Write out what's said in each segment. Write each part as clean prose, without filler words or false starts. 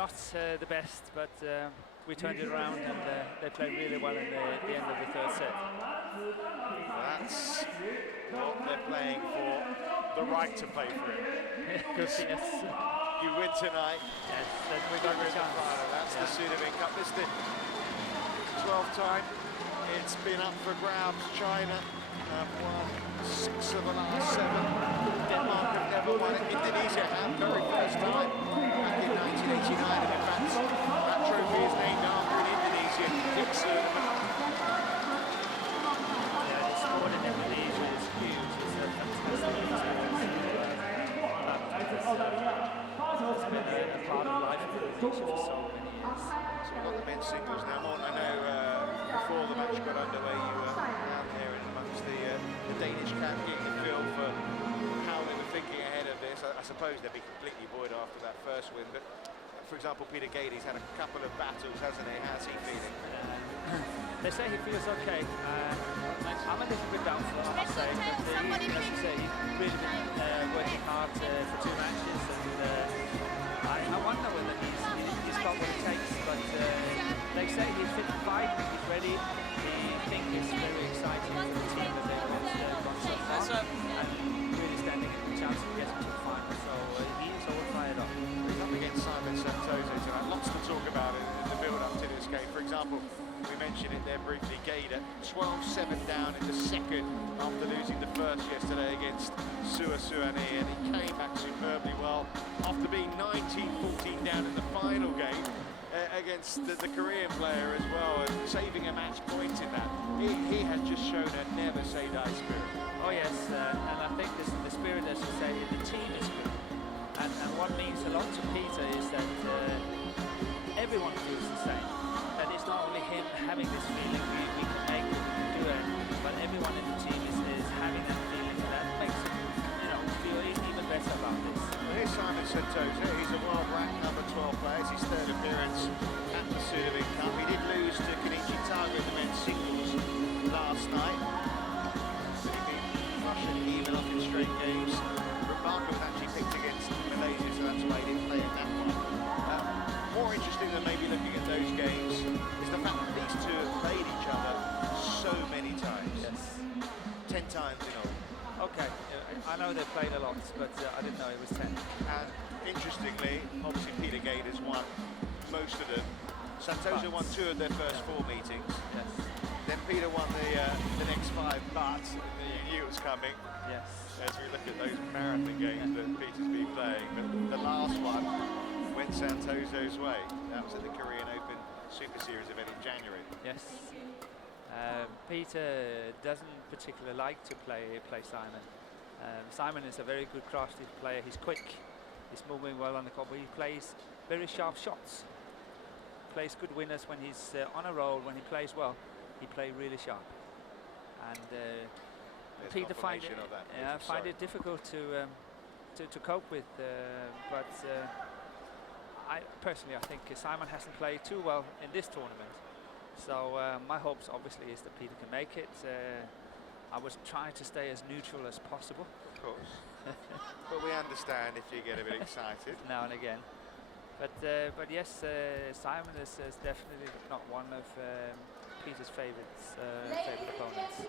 not the best, but we turned it around and they played really well in the end of the third set. That's what they're playing for, the right to play for it. Because you win tonight, then we got the chance. That's the Surdiman Cup. This is the 12th time it's been up for grabs. China have won 6 of the last 7. Denmark have never won it. Indonesia had very first time back in 1989, and in fact that trophy is named after an Indonesian, Dick Surdiman. Yeah, the sport in Indonesia is huge. It's a fantastic it's been a part of life in Indonesia for so many years. So we've got the men's singles now. Morten, I know before the match got underway, you were down there in amongst the Danish camp, getting the feel for how they were thinking ahead of this. I suppose they'd be completely buoyed after that first win, but for example, Peter Gade's had a couple of battles, hasn't he? How's he feeling? They say he feels okay. I'm a little bit doubtful, I must say, but as you say, he's really been working hard for 2 matches, and I wonder whether he's got what it takes, but they say he's fit to fight, he's ready. I think it's very exciting for the team that they've gone so far, and really standing a chance of getting to the final, so he's all fired up. He's up against Simon Santoso tonight. Lots to talk about in the build-up to this game. For example, we mentioned it there briefly, Gade 12-7 down in the second after losing the first yesterday against Surdiman, and he came back superbly well after being 19-14 down in the final game against the Korean player as well, and saving a match point in that. He has just shown a never say die spirit. Oh yes, and I think the spirit, as you say, the team is good. And what means a lot to Peter is that everyone feels the same. That it's not only him having this feeling, we can make it, we can do it, but everyone in the team is having that feeling, and that makes him, feel even better about this. Well, here's Simon Santoso. He's a world-ranked number 12 player. It's his 3rd appearance at the Surdiman Cup. He did lose to Kenichi Taga in the men's singles last night. He beat Russian even off in straight games. Remarkable actually picked against Malaysia, so that's why he didn't play in that one. More interesting than maybe looking at those games is the fact that these two have played each other so many times. Yes. 10 times in all. Okay, I know they played a lot, but I didn't know it was 10. And interestingly, obviously Peter Gade has won most of them. Santoso won 2 of their first 4 meetings. Yes. Then Peter won the next 5, but you knew it was coming. Yes. As we look at those marathon games that Peter's been playing, but the last one went Santoso's way. That was at the Korean Open Super Series event in January. Yes. Peter doesn't particularly like to play Simon. Simon is a very good crafty player. He's quick, he's moving well on the court, but he plays very sharp shots. Plays good winners when he's on a roll. When he plays well, he plays really sharp. And Peter find it difficult to cope with. But I personally, I think Simon hasn't played too well in this tournament. So my hopes obviously is that Peter can make it. I was trying to stay as neutral as possible. Of course. But we understand if you get a bit excited. Now and again. But yes, Simon is definitely not one of Peter's favorite opponents.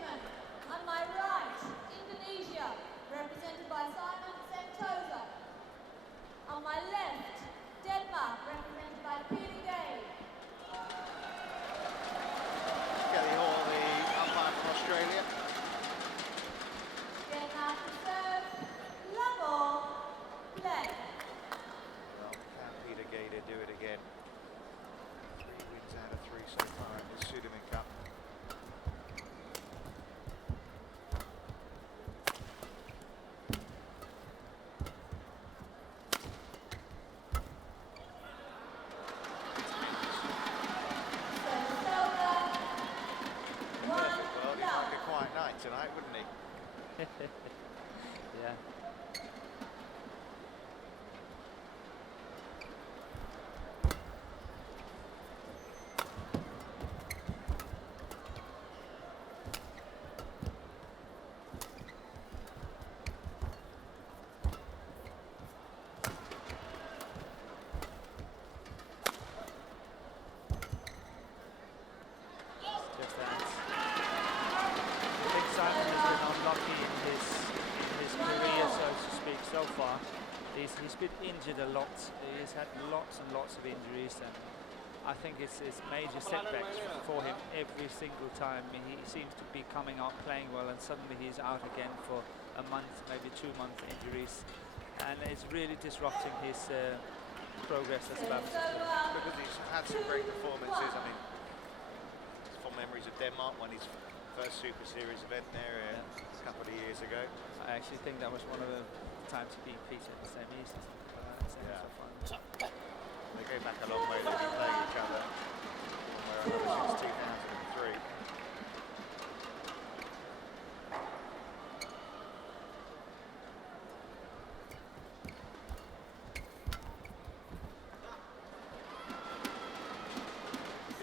On my right, Indonesia, represented by Simon Santoso. On my left, Denmark, represented by Peter Gade. Kelly Hall, the umpire from Australia. Denmark to serve, level, play. Well, can Peter Gade do it again? 3 wins out of 3 so far in the Surdiman Cup. Tonight, wouldn't he? Yeah. been injured a lot. He's had lots and lots of injuries, and I think it's major setbacks for him every single time. He seems to be coming out playing well, and suddenly he's out again for a month, maybe 2 month injuries, and it's really disrupting his progress as a badminton player. Because he's had some great performances. I mean, fond memories of Denmark, won his first Super Series event there a couple of years ago. I actually think that was one of the times he beat Peter in the same East. They go back a long way. They've been playing each other since 2003.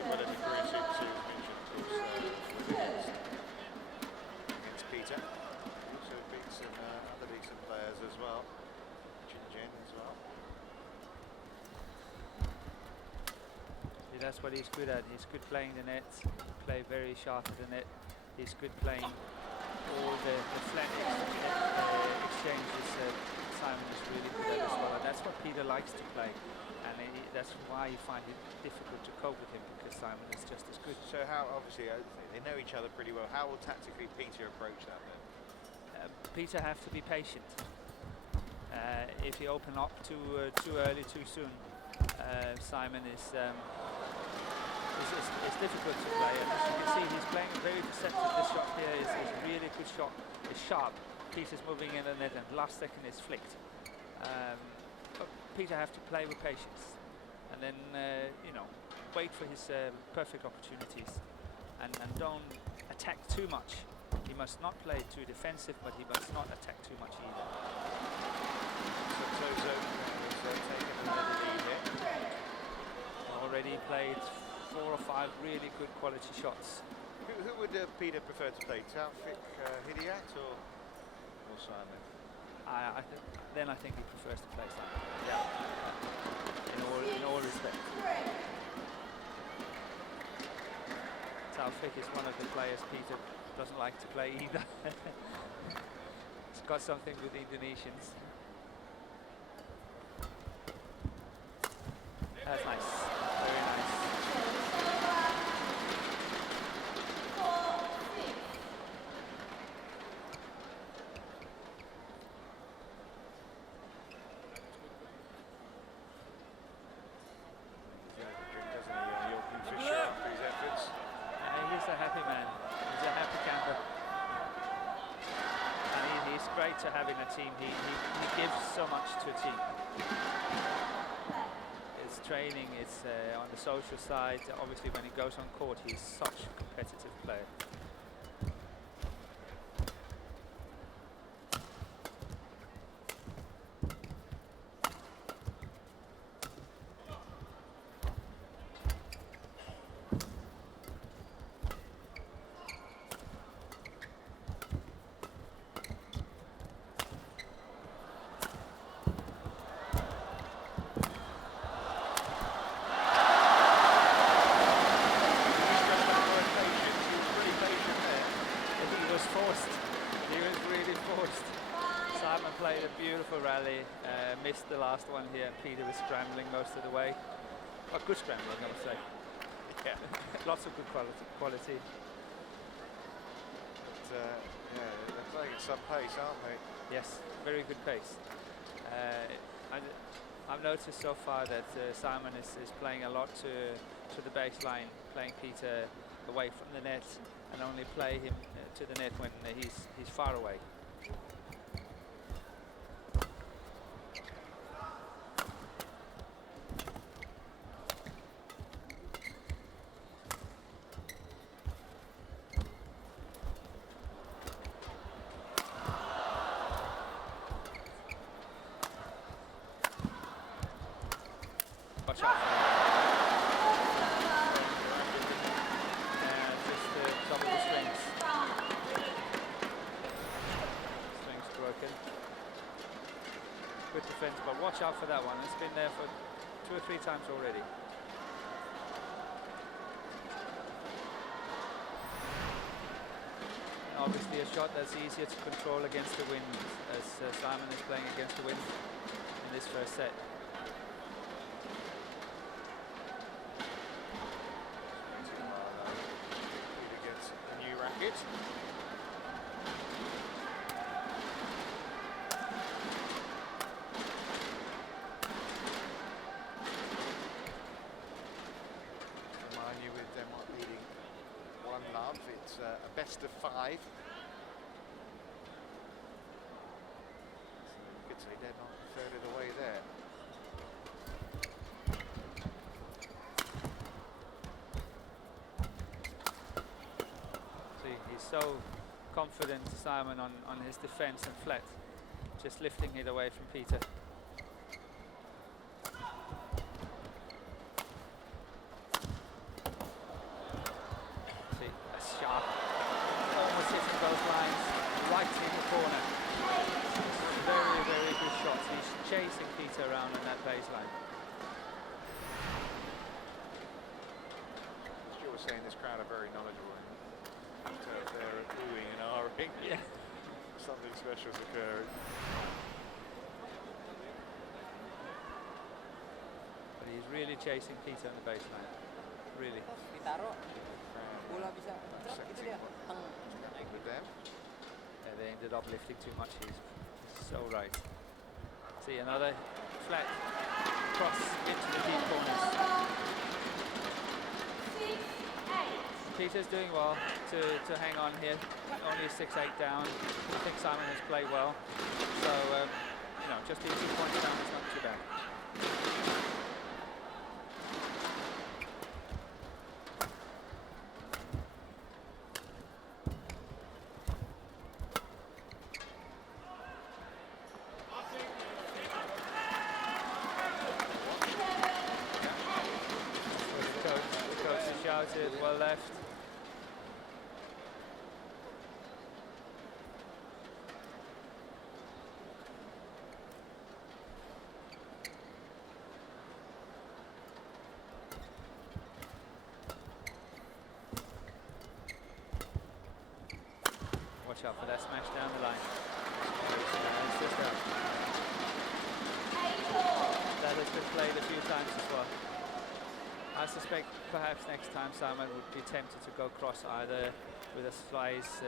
Well, in the career too, against Peter. Also beat some other decent players as well. Jen as well. Yeah, that's what he's good at. He's good playing the net, play very sharp at the net. He's good playing all the flat exchanges. Simon is really good at as well, and that's what Peter likes to play. And that's why you find it difficult to cope with him, because Simon is just as good. So how, obviously, they know each other pretty well. How will tactically Peter approach that then? Peter have to be patient. If he open up too early, too soon, Simon is difficult to play. And as you can see, he's playing very deceptive. This shot here is a really good shot. It's sharp. Peter's moving in the net, and last second is flicked. But Peter have to play with patience, and then you know, wait for his perfect opportunities, and don't attack too much. He must not play too defensive, but he must not attack too much either. Santoso has taken another lead here. Already played 4 or 5 really good quality shots. Who would Peter prefer to play, Taufik Hidayat or Simon? I think he prefers to play Simon. Yeah. In all respects. Taufik is one of the players Peter doesn't like to play either. He's got something with the Indonesians. That's nice. Very nice. He's a happy man. He's a happy camper. And he's great to have in a team. He gives so much to a team. It's training, it's on the social side. Obviously when he goes on court, he's such a competitive player. Simon played a beautiful rally, missed the last one here. Peter was scrambling most of the way. Oh, good scrambling, I would say. Yeah, lots of good quality. But, yeah, they're playing at some pace, aren't they? Yes, very good pace. I've noticed so far that Simon is playing a lot to the baseline, playing Peter away from the net, and only play him to the net when he's far away. Watch out. Just double the strings. Strings broken. Good defense, but watch out for that one. It's been there for 2 or 3 times already. Obviously a shot that's easier to control against the wind, as Simon is playing against the wind. in this first set. Peter gets a new racket. Remind you with Denmark leading 1-love, it's a best of 5. So you could say Denmark a third of the way there. See, he's so confident, Simon, on his defense and flat, just lifting it away from Peter. See, that's sharp, almost hitting those lines right in the corner. Very, very good shot. He's chasing Peter around on that baseline. Stuart was saying this crowd are very knowledgeable. They're oohing and ahhing. Yeah. Something special is occurring. But he's really chasing Peter on the baseline. Really. Ditaruh, bola bisa truk, itu dia. Teng. With them. Yeah, they ended up lifting too much. He's so right. See, another flat cross into the deep corners. 6-8. Peter's doing well to hang on here. Only 6-8 down. I think Simon has played well. So, you know, just being 2 points down is not too bad. The coach has shouted, well left. Watch out for that smash down the line. It's just out. That has been played a few times as well. I suspect perhaps next time Simon would be tempted to go cross either with a slice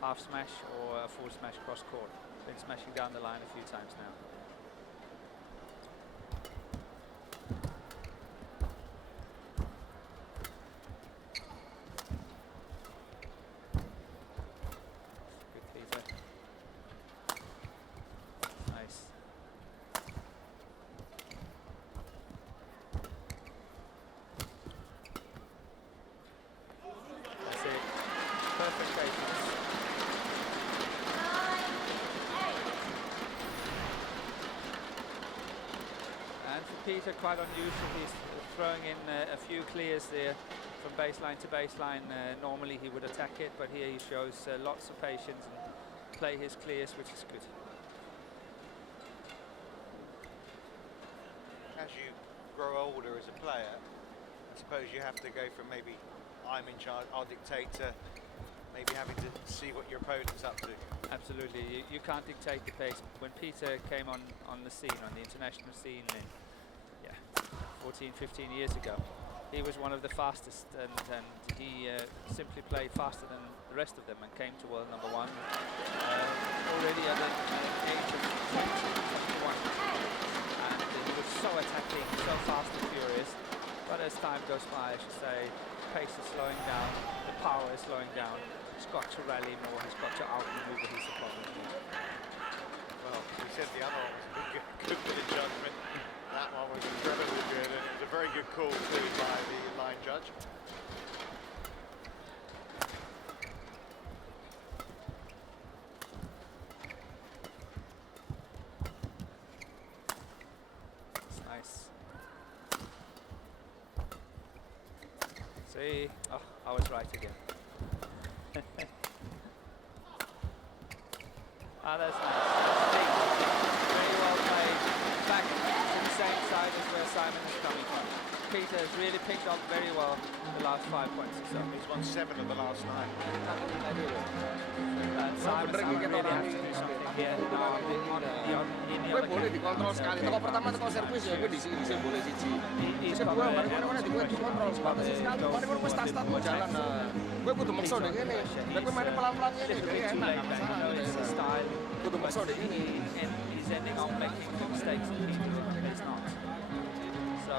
half smash or a full smash cross court. Been smashing down the line a few times now. Good Peter. Nice. That's it. Perfect patience. 9-8. And for Peter, quite unusual. He's throwing in a few clears there from baseline to baseline. Normally he would attack it, but here he shows lots of patience and play his clears, which is good. As you grow older as a player, I suppose you have to go from maybe I'm in charge, I'll dictate, to maybe having to see what your opponent's up to. Absolutely, you can't dictate the pace. When Peter came on the scene, on the international scene, 14, 15 years ago, he was one of the fastest, and he simply played faster than the rest of them and came to world number 1 already at the age of 21. And he was so attacking, so fast and furious. But as time goes by, I should say, pace is slowing down, the power is slowing down. He's got to rally more, he's got to outmaneuver his opponent. Well, we said the other one was a good bit of judgment. That one was incredibly good, and it was a very good call too by the line judge. It's nice. See, oh, I was right again. Ah, that's nice. Deep. Very well played. Back to the same side as where Simon is coming from. Peter has really picked up very well the last 5 points or so. He's won 7 of the last 9. Simon really has to do something here now in the other boleh dikontrol sekali. Toko pertama toko servis ya, gue di sini saya boleh siji. Kedua, mana di gue dikontrol sebatasi sekali. Mana gue pas start mau jalan. Gue butuh maksa deh gini. Tapi mainnya pelan-pelan ini, jadi enak. Gue butuh maksa deh gini. He's ending up making mistakes that Peter is not. So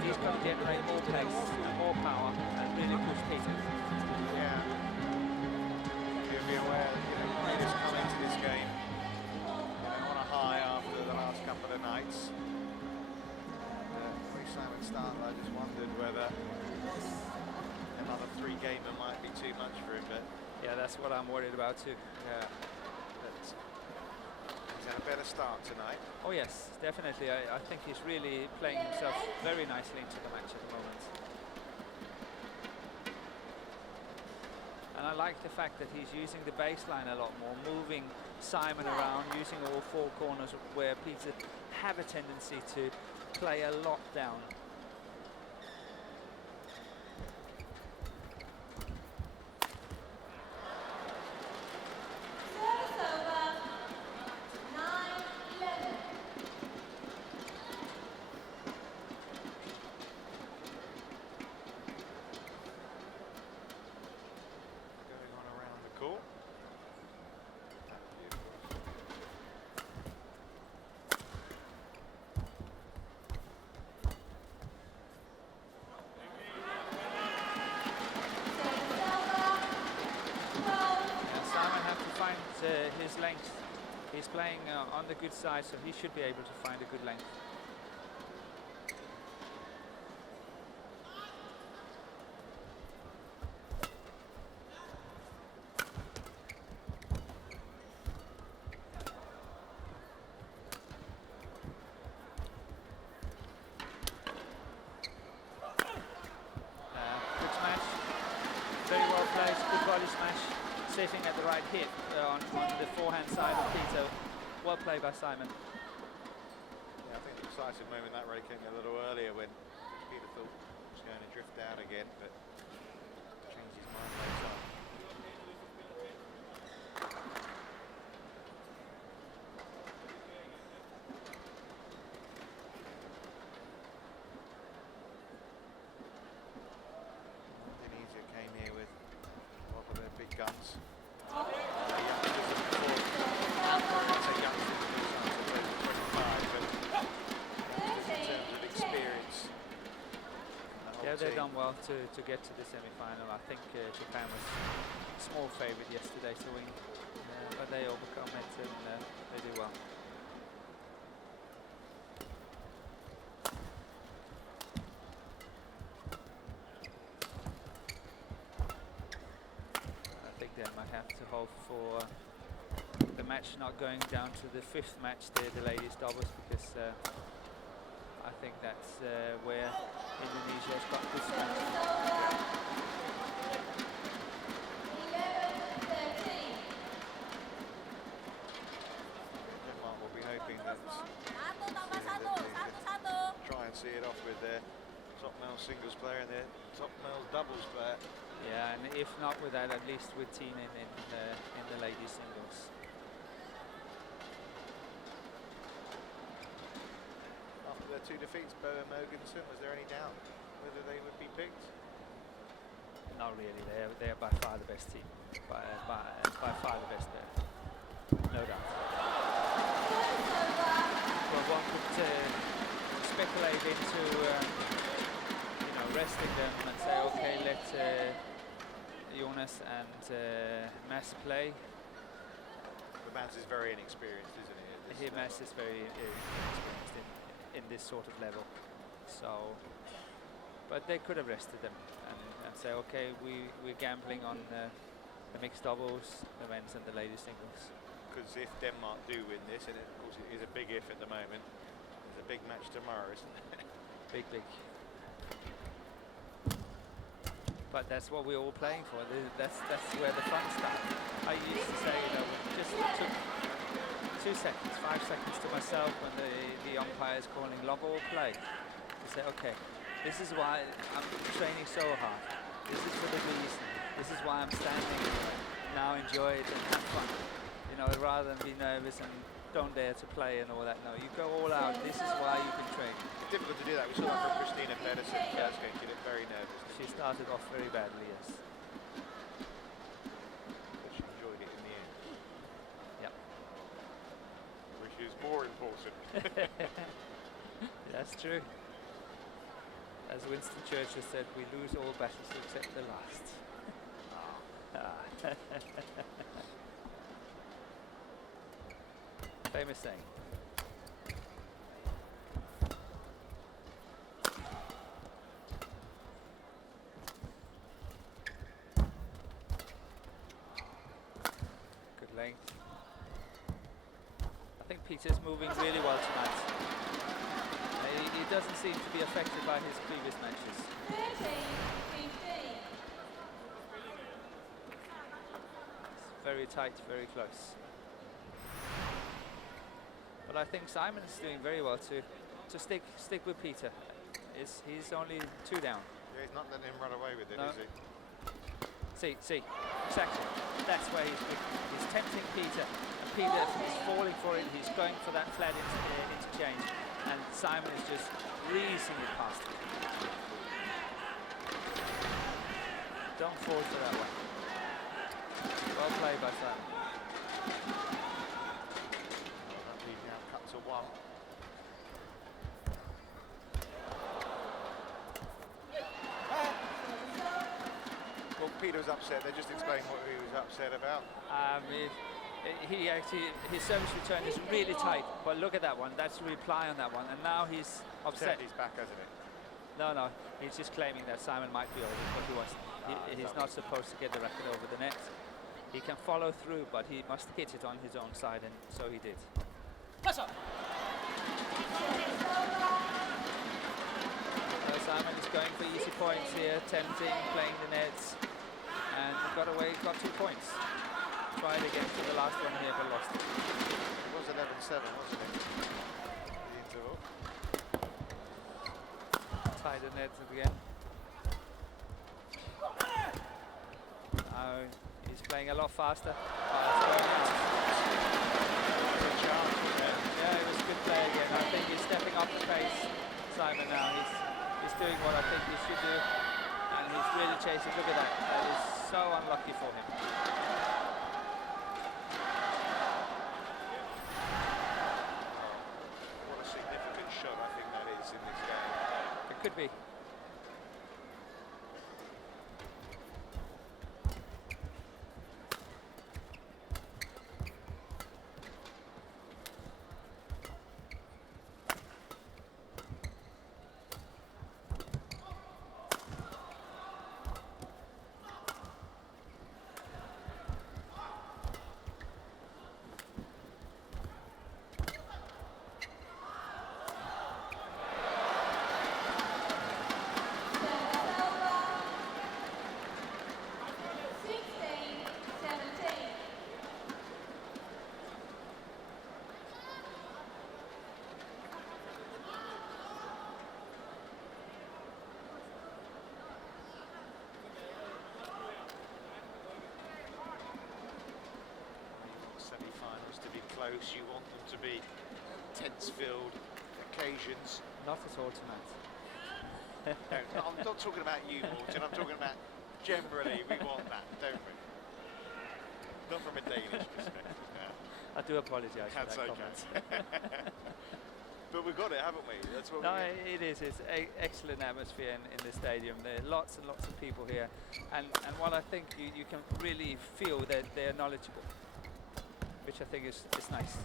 he's going to generate more pace, more power, and really push Peter. Yeah. You'll be aware that Peter's come into this game on a high after the last couple of nights. Simon Startler, I just wondered whether another 3-gamer might be too much for him, but yeah, that's what I'm worried about too. Yeah. He's had a better start tonight. Oh yes, definitely. I think he's really playing himself very nicely into the match at the moment. And I like the fact that he's using the baseline a lot more, moving Simon around, using all 4 corners where Peter have a tendency to play a lot down. Going on around the court. His length. He's playing on the good side, so he should be able to find a good length. Good smash. Very well played. Good body smash. Sitting at the right hip on the forehand side of Peter. Well played by Simon. Yeah, I think the decisive moment that really came a little earlier when Peter thought he was going to drift down again, but changed his mind later on. Indonesia came here with a lot of their big guns. Yeah, they've done well to get to the semi-final. I think Japan was a small favourite yesterday to win, but they overcome it and they do well. I think they might have to hope for the match not going down to the 5th match, the ladies doubles, because I think that's where Indonesia's got good strength. Denmark will be hoping that try and see it off with their top male singles player and their top male doubles player. Yeah, and if not with that, at least with Tina in the ladies singles. After their 2 defeats, Bo and Mogensen, was there any doubt whether they would be picked? Not really. They're by far the best team. By far the best there. No doubt. Well, one could speculate into resting them and say, okay, let Jonas and Mass play. But Mads is very inexperienced, isn't he? Mass is very inexperienced in this sort of level. So, but they could have rested them and say, okay, we're gambling on the mixed doubles, the men's and the ladies singles. Because if Denmark do win this, and of course it is a big if at the moment, there's a big match tomorrow, isn't it? Big. But that's what we're all playing for. That's where the fun starts. I used to say, just took 2 seconds, 5 seconds to myself when the umpire is calling love or play. To say, okay, this is why I'm training so hard. This is for the reason. This is why I'm standing. Now enjoy it and have fun. You know, rather than be nervous and don't dare to play and all that. No, you go all out. This is why you can train. It's difficult to do that. We saw that from Christina Pedersen first going. She looked very nervous. She started off very badly, yes. But she enjoyed it in the end. Yep. Which is more important. That's true. As Winston Churchill said, we lose all battles except the last. Famous saying. Good length. I think Peter's moving really well tonight. He doesn't seem to be affected by his previous matches. 13-15. It's very tight, very close. But I think Simon is doing very well to stick with Peter. He's only 2 down. Yeah, he's not letting him run away with it, No. is he? See, exactly. That's where he's tempting Peter. And Peter is falling for it. He's going for that flat interchange. And Simon is just breezing it past him. Don't fall for that one. Well played by Simon. That lead now cut to 1. Well, Peter was upset. They just explained what he was upset about. He actually, his service return is really tight, but look at that one. That's the reply on that one, and now he's upset. He's back, hasn't he? No, he's just claiming that Simon might be over, but he wasn't. He's not supposed to get the racket over the net. He can follow through, but he must hit it on his own side, and so he did. So Simon is going for easy points here, tempting, playing the nets, and got 2 points. Tried again for the last one here, but lost it. It was 11-7, wasn't it? The interval. Tied the net again. Now he's playing a lot faster. It's going out. Yeah, it was a good play again. I think he's stepping up the pace, Simon, now. He's doing what I think he should do. And he's really chasing. Look at that. That is so unlucky for him. What a significant shot I think that is in this game. It could be. Semi-finals to be close, you want them to be tense-filled occasions. Not at all tonight. No, I'm not talking about you, Morten, I'm talking about generally we want that, don't we? Not from a Danish perspective now. I do apologise for That's that okay. comment. But we've got it, haven't we? That's what No, we it is. It's excellent atmosphere in the stadium. There are lots and lots of people here. And what I think you can really feel that they're knowledgeable, which I think is nice.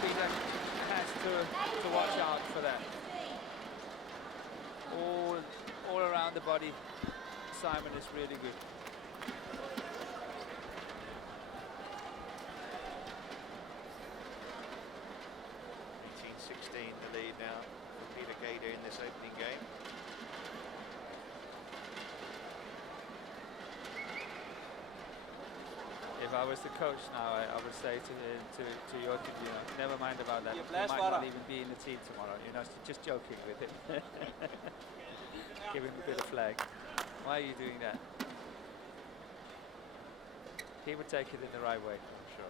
Peter has to watch out for that. All around the body, Simon is really good. the lead now for Peter Gade in this opening game. if I was the coach now, I would say to Joachim, you know, never mind about that. Yeah, He flash might for not that. even be in the team tomorrow. You know, just joking with him. Give him a bit of flag. Why are you doing that? He would take it in the right way, I'm sure.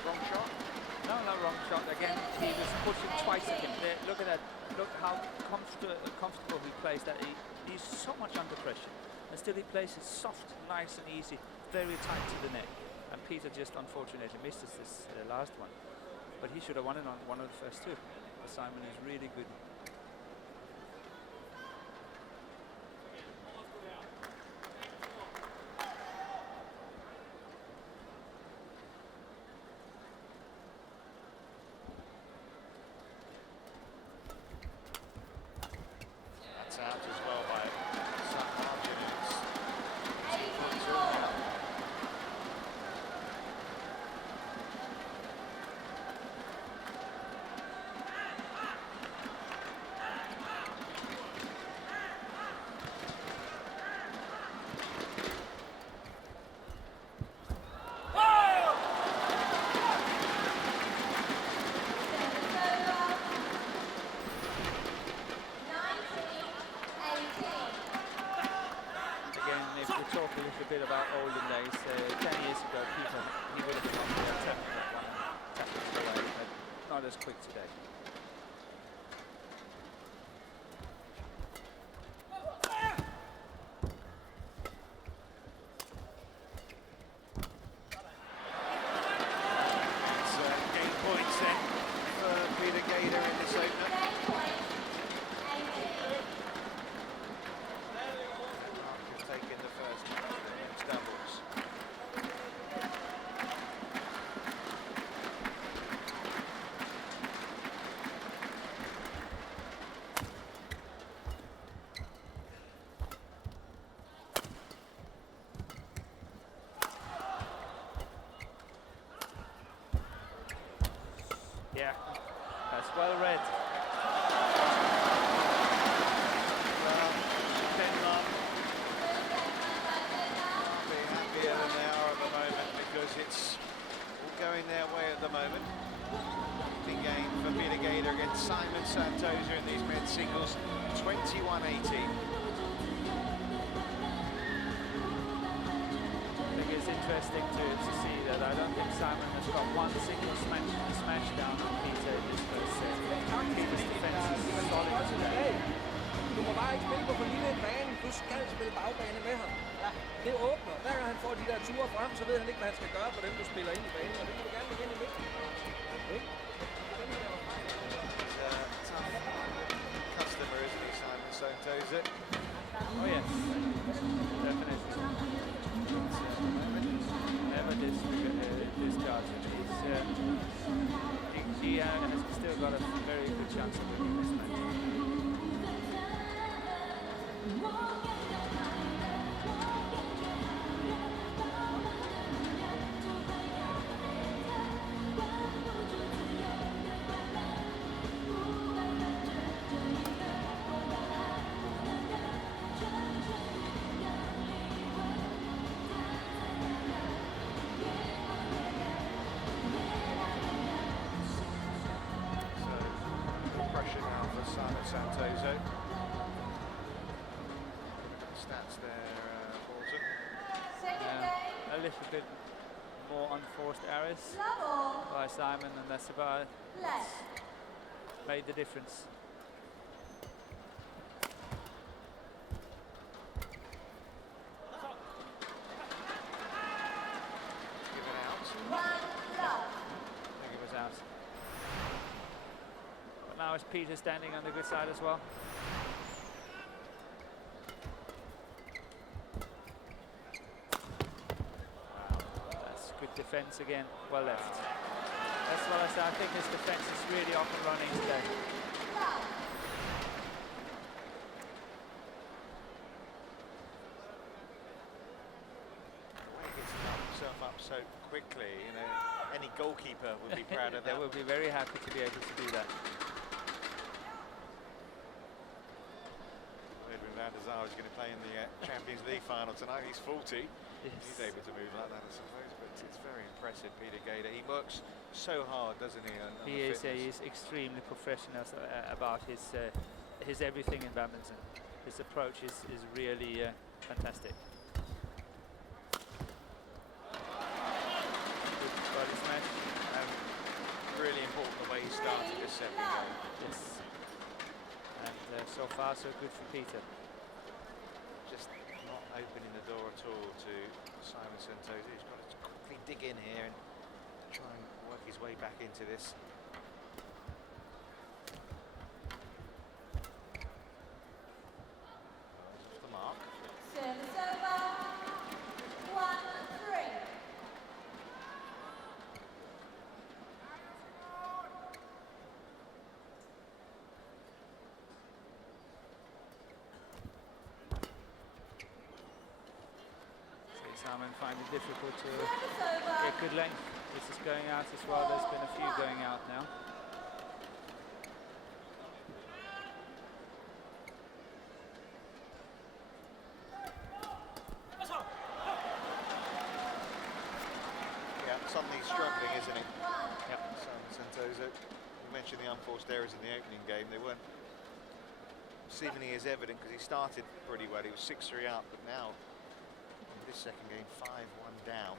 Wrong shot. No, not wrong shot. Again, he was pushing twice at him. There, look at that. Look how comfortable he plays. That he's so much under pressure, and still he plays it soft, nice and easy, very tight to the net. And Peter just unfortunately misses this last one, but he should have won it on one of the first two. Simon is really good. That's out as well by some margin. It's 2 points all now. Again, if we talk a little bit about olden days, 10 years ago, Peter, he would have been on the attack that one, tackles away, but not as quick today. It's game points then for Peter Gade in this opener. Mark has taken the first match for the men's doubles. Yeah, that's well read. Well, Denmark being happier than they are at the moment because it's all going their way at the moment. Big game for Peter Gade against Simon Santoso in these men's singles, 21-18. I think it's interesting to see that I don't think Simon has got one single smash down on Peter in this first set. Peter's defense is solid today. Du må bare ikke spille på for lille en bane. Du skal spille bagbane med ham. Det åbner. Hver gang han får de der ture frem, så ved han ikke, hvad han skal gøre på dem, du spiller ind i banen. Og det må du gerne ligge ind i midten. Ikke? He's a tough customer, isn't he, Simon Santoso? Oh yes, definitely. Never discards him. He has still got a very good chance of winning this match. Pressure now for Simon Santoso. Stats there, Bolton. Second game, A little bit more unforced errors level, by Simon, and that's about play. made the difference. Given out. One love. I think it was out. But now it's Peter standing on the good side as well. That's good defense again. Well left. That's what I said. I think his defense is really off and running today. Love. He gets himself up so quickly. You know, any goalkeeper would be proud of They that. will be very happy to be able to do that. Edwin van der Sar is going to play in the Champions League final tonight. He's 40. Yes. He's able to move like that, I suppose, but it's very impressive, Peter Gade. He works so hard, doesn't he? On He the is fitness. extremely professional about his everything in badminton. His approach is really fantastic. Good body smash. Really important the way he started this set. Yes. And so far so good for Peter. Just not opening the door at all to Simon Santoso. He's got to quickly dig in here and try and work his way back into this. Off the mark. Service over. 1-3. Simon finding it difficult to Service over. get good length. This is going out as well. There's been a few going out now. Yeah, suddenly struggling, isn't he? Yep. Simon Santoso. You mentioned the unforced errors in the opening game. They weren't seemingly as evident because he started pretty well. He was 6-3 up, but now in this second game, 5-1 down.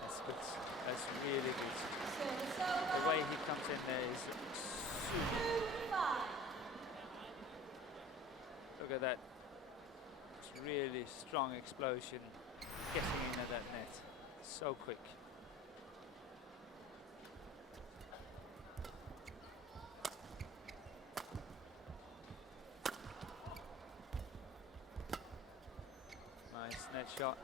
That's good. That's really good. Service The over. way he comes in there is super. 2-5. Look at that. It's really strong explosion getting in at that net. So quick. Nice net shot.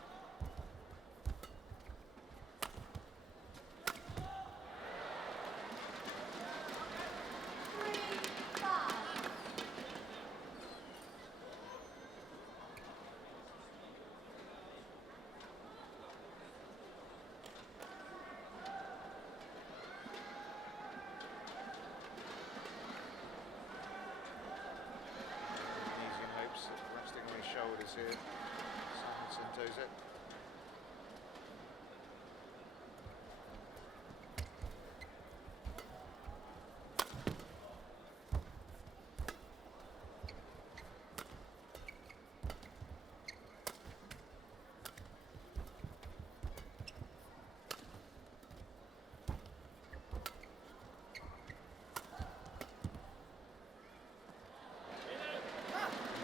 Indonesian hopes resting on his shoulders here. Simon Santoso.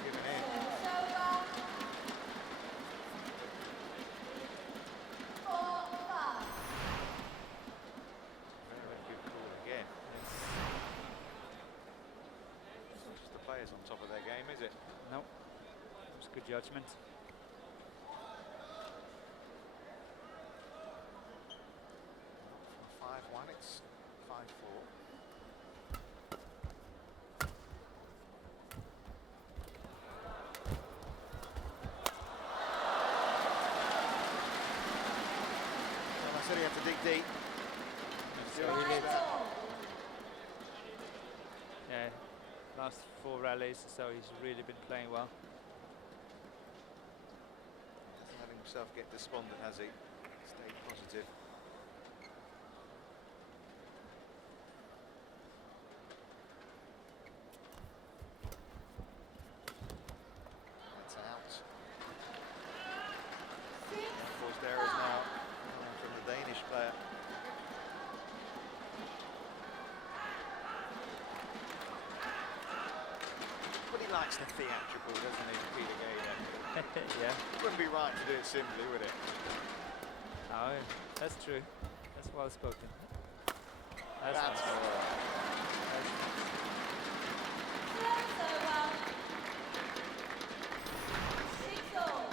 Given in. Service over. 4-5. Very good call again. Just the players on top of their game, is it? No. It's good judgment. From 5-1, it's 5-4. Well, I said he had to dig deep. So he did. Yeah. Last 4 rallies, so he's really been playing well. Hasn't let himself get despondent, has he? Stayed positive. That's out. Forced errors now from the Danish player. But he likes the theatrical, doesn't he, Peter Gade? Yeah. Wouldn't be right to do it simply, would it? No, that's true. That's well spoken. That's That's nice. all right. Service over. 6-all.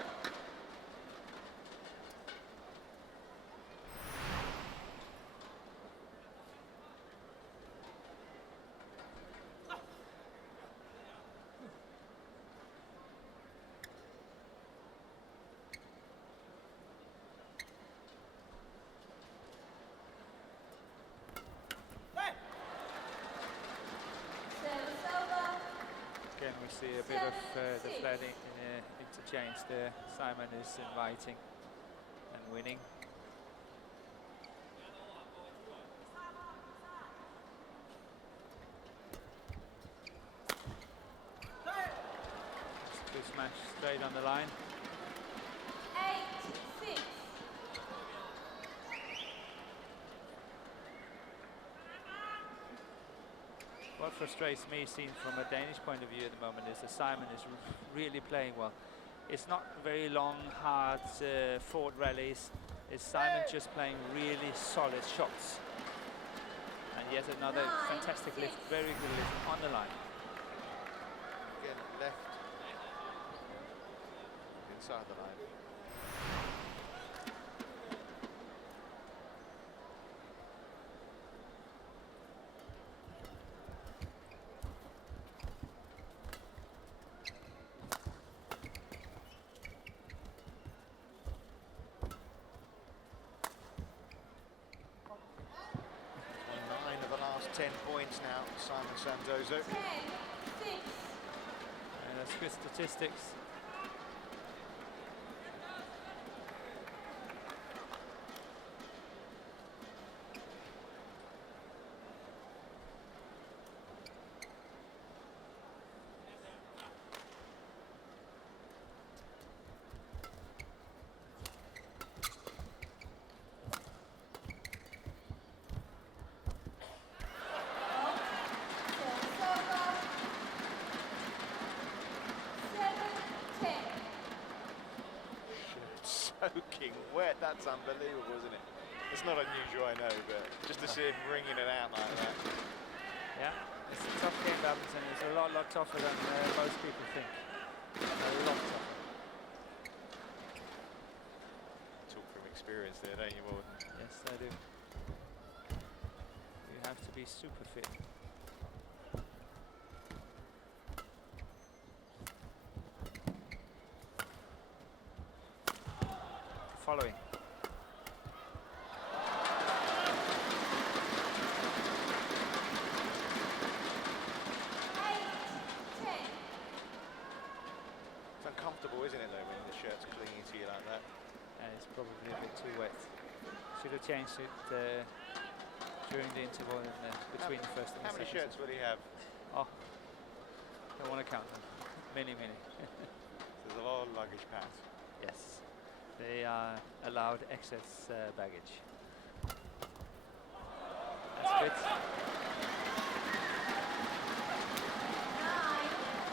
again we see a bit of the flat interchange there. Simon is inviting and winning. Good smash straight on the line. 8-6. What frustrates me, seen from a Danish point of view at the moment, is that Simon is really playing well. It's not very long, hard forward rallies. It's Simon just playing really solid shots. And yet another fantastic lift, very good lift on the line. Again, left. Inside the line. On 9 of the last 10 points now, Simon Santoso. 10-6. And that's good statistics. Soaking wet, that's unbelievable, isn't it? It's not unusual, I know, but just to see him ringing it out like that. Yeah, it's a tough game, badminton. It's a lot tougher than most people think. A lot tougher. Talk from experience there, don't you, Morten? Yes, I do. You have to be super fit. Following. It's uncomfortable, isn't it, though, when the shirt's clinging to you like that? And it's probably a bit too wet. Should have changed it during the interval and between the first and the How many second. shirts will he have? Oh, don't want to count them. Many. There's a lot of luggage packed. Yes, they are allowed excess baggage. That's good.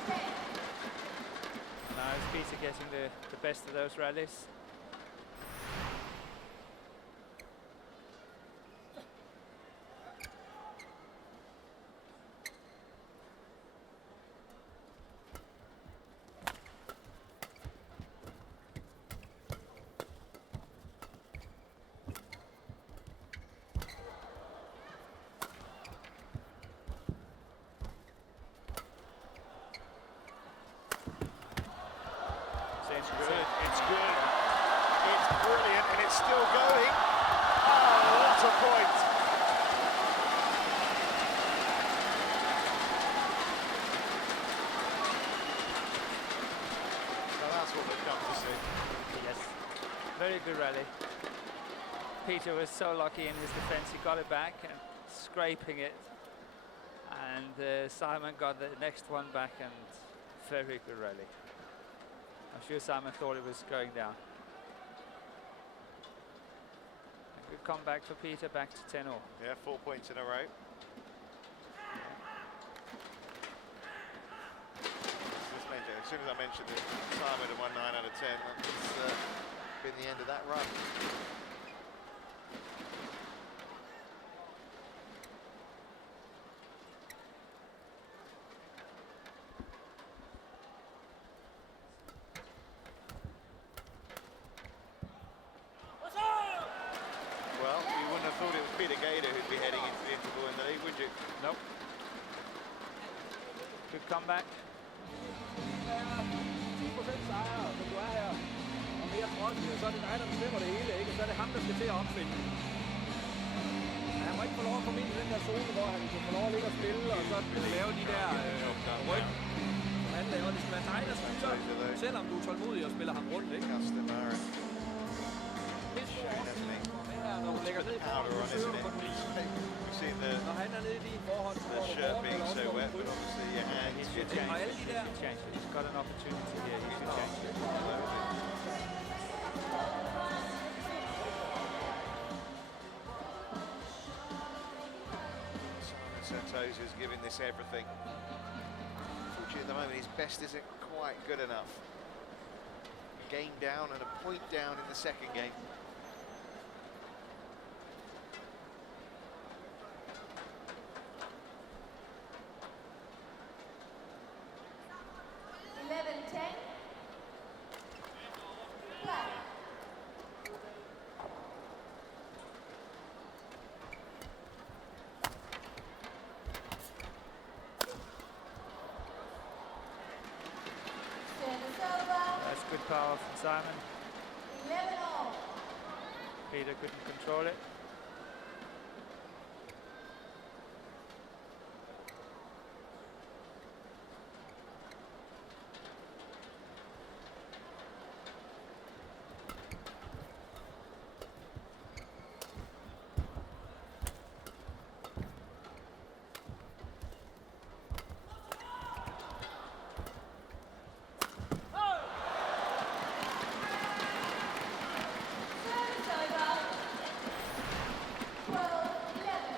9-10. Now is Peter getting the best of those rallies. It's good, it's good. It's brilliant, and it's still going. Oh, what a point. So that's what we've come to see. Yes, very good rally. Peter was so lucky in his defense, he got it back and scraping it. And Simon got the next one back, and very good rally. I'm sure Simon thought it was going down. A good comeback for Peter, back to 10-all. Yeah, 4 points in a row. As soon as I mentioned that Simon had won 9 out of 10, that's been the end of that run. Well, you wouldn't have thought it was Peter Gade who'd be heading into the interval in the league, would you? Nope. Good comeback. 10% sejr, som du er her. Og mere trods, så er det dig, der bestemmer det hele, ikke? Og så er det ham, der skal til at opfinde. Men han må ikke få lov at komme ind i den der zone, hvor han kan få lov at ligge og spille, og så lave de der ryg. Santoso though. Selvom du er tålmodig og spiller ham rundt, ikke? Customer and Helt Shane, hasn't he? her, når du lægger ned i Powder forhånd, on, så søger isn't du på it? den. We've seen the Når han er nede i din forhånd, så får du shirt being forhånd, so eller wet, også but får du obviously your He hands. should Ja, change og it. alle He de der- should change it. He's got an opportunity here. He should change it. Santoso is giving this everything. Unfortunately, at the moment, his best isn't quite good enough. A game down and a point down in the second game. That's good power from Simon. 11-all. Peter couldn't control it. Service over. 12-11.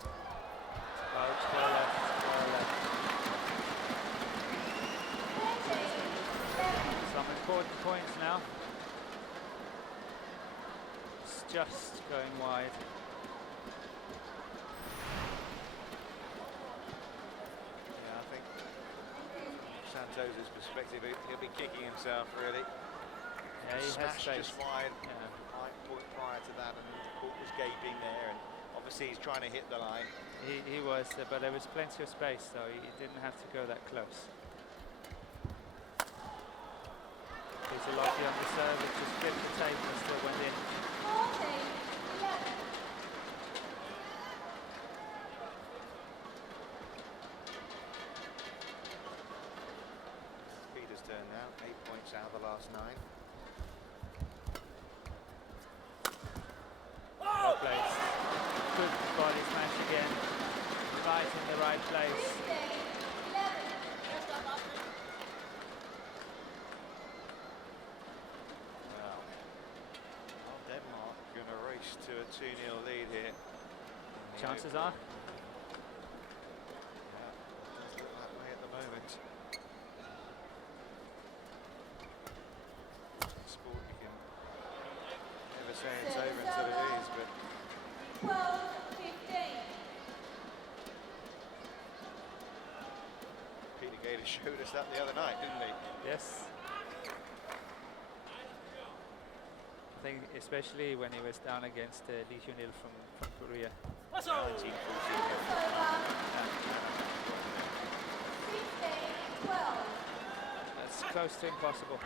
Oh, square left, square left. 13-11. Some important points now. It's just going wide. Yeah, I think Santoso's perspective, he'll be kicking himself really. Yeah, he has Smashed space. just wide. Yeah. Right point prior to that, and the court was gaping there, and obviously he's trying to hit the line. He was, but there was plenty of space, so he didn't have to go that close. He's a lucky on the serve, it just flipped the table and still went in. 14-11. Peter's turn now, 8 points out of the last 9. Well placed. Good body smash again. Right in the right place. 15-11. Well, Denmark going to race to a 2-0 lead here. Chances are. Yeah, it does look that way at the moment. Sport, you can never say it's over until it is, but 12-15. Peter Gade showed us that the other night, didn't he? Yes. I think especially when he was down against Lee Hyun-il from Korea. 1914. Service over. 16-12. That's close to impossible.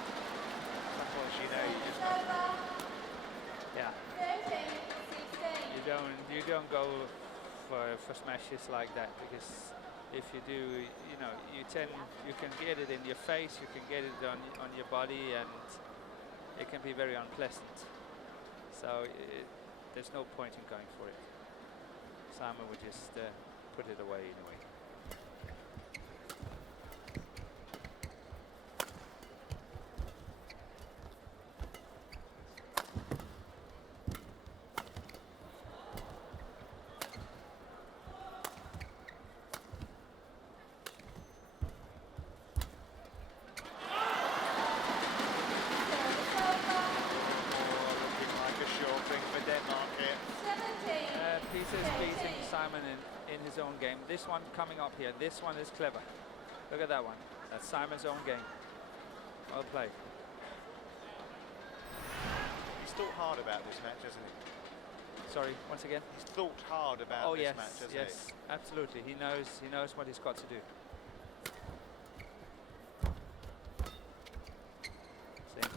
Sometimes you know you just Service over. Yeah. 13-16. You don't go for smashes like that, because if you do, you know, you can get it in your face, you can get it on your body, and it can be very unpleasant. So there's no point in going for it. Simon would just put it away anyway. Service over. looking like a sure thing for Denmark Simon in his own game. This one coming up here, this one is clever. Look at that one. That's Simon's own game. Well played. He's thought hard about this match, hasn't he? Sorry, once again. He's thought hard about this match, hasn't yes, absolutely. He knows what he's got to do. Same.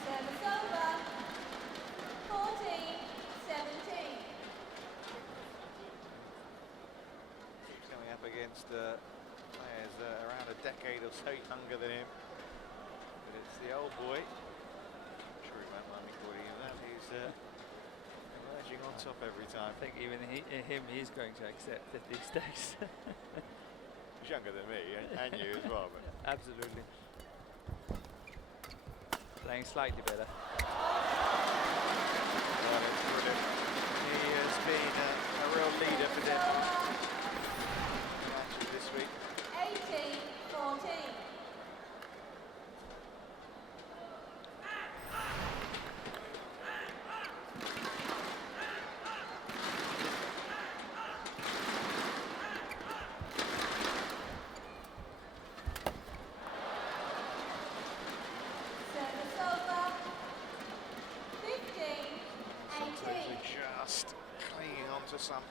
Service over. 14-17. Keeps coming up against players around a decade or so younger than him. But it's the old boy. I'm sure he won't mind me calling him that. He's emerging on top every time. I think even he's going to accept it these days. He's younger than me and you as well. But Absolutely. Playing slightly better. well, it's brilliant. He has been a real leader for Denmark this week. 18-14. Service over. 15-18. Just clinging on to some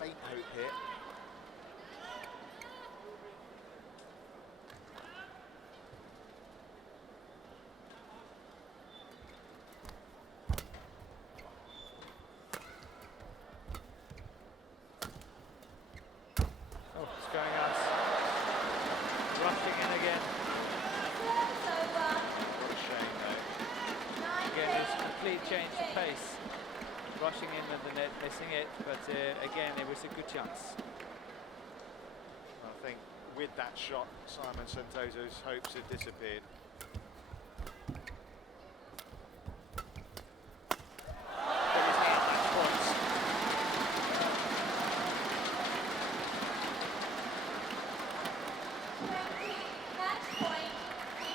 faint hope here. Oh, it's going out. Rushing in again. Service over. What a shame, though. Again, it's a complete change of pace. Rushing in at the net, missing it, but again, it was a good chance. I think with that shot, Simon Santoso's hopes have disappeared. But he's had match points. 20. Match point. 15.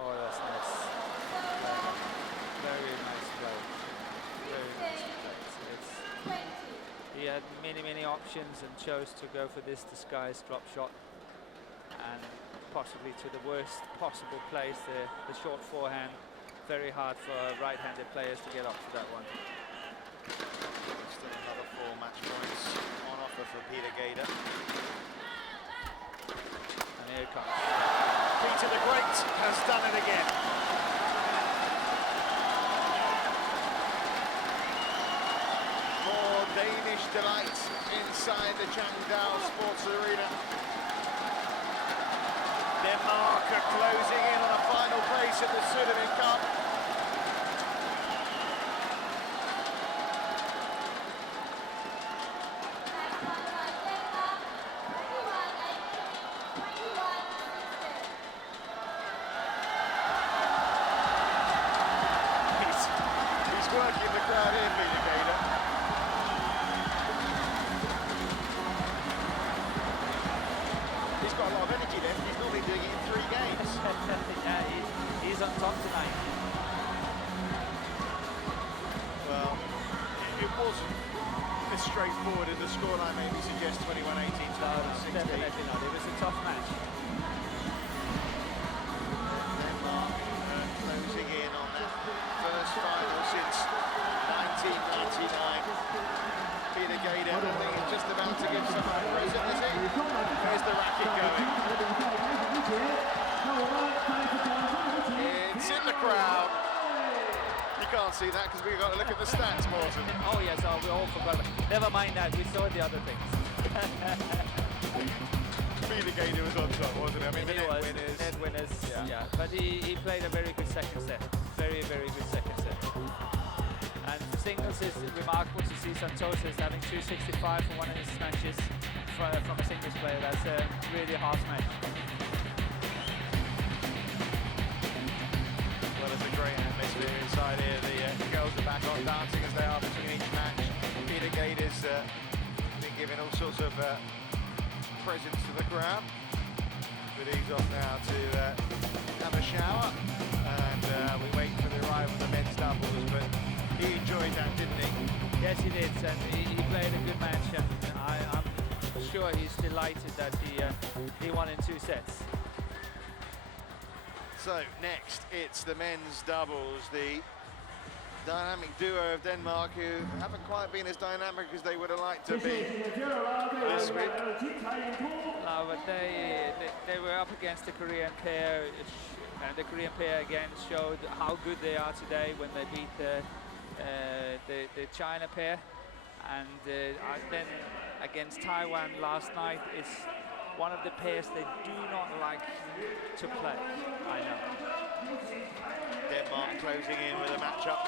Oh, that's nice. Very nice play. Very nice play. It's, 20. he had many options and chose to go for this disguised drop shot, and possibly to the worst possible place, the short forehand. Very hard for right-handed players to get up to that one. Still another 4 match points on offer for Peter Gade. And here it comes. Peter the Great has done it again. More Danish delight inside the Changdal Sports Arena. Denmark are closing in on a final place at the Surdiman Cup. Match won by Denmark. 21-16. He's working the crowd here, Peter Gade. He's got a lot of energy left. He's normally doing it in 3 games. Yeah, he's on top tonight. Well, it wasn't as straightforward as the scoreline maybe suggests, 21-18, No, 21-16. definitely not. It was a tough match. Denmark closing in on that first final since 1999. Peter Gade, I think, is just about to give some present, is he? Where's the racket going? It's in the crowd. You can't see that because we've got to look at the stats, Morten. Oh yes, oh, we all forgot. Never mind that. We saw the other things. Peter Gade was on top, wasn't he? I mean, the He net was winners. net winners. Yeah. Yeah, but he played a very good second set. Very good second set. And singles, it's remarkable to see Santoso is having 265 for one of his matches from a singles player. That's a really hard match. Well, there's a great atmosphere inside here. The girls are back on dancing as they are between each match. Peter Gade has been giving all sorts of presents to the crowd. But he's off now to have a shower. And we wait for the arrival of the men's doubles. But he enjoyed that, didn't he? Yes, he did, and he played a good match, and I'm sure he's delighted that he won in 2 sets. So next, it's the men's doubles, the dynamic duo of Denmark, who haven't quite been as dynamic as they would have liked to be this week. No, but they were up against the Korean pair, and the Korean pair again showed how good they are today when they beat the China pair, and then against Taiwan last night, it's one of the pairs they do not like to play. I know. Denmark closing in with a matchup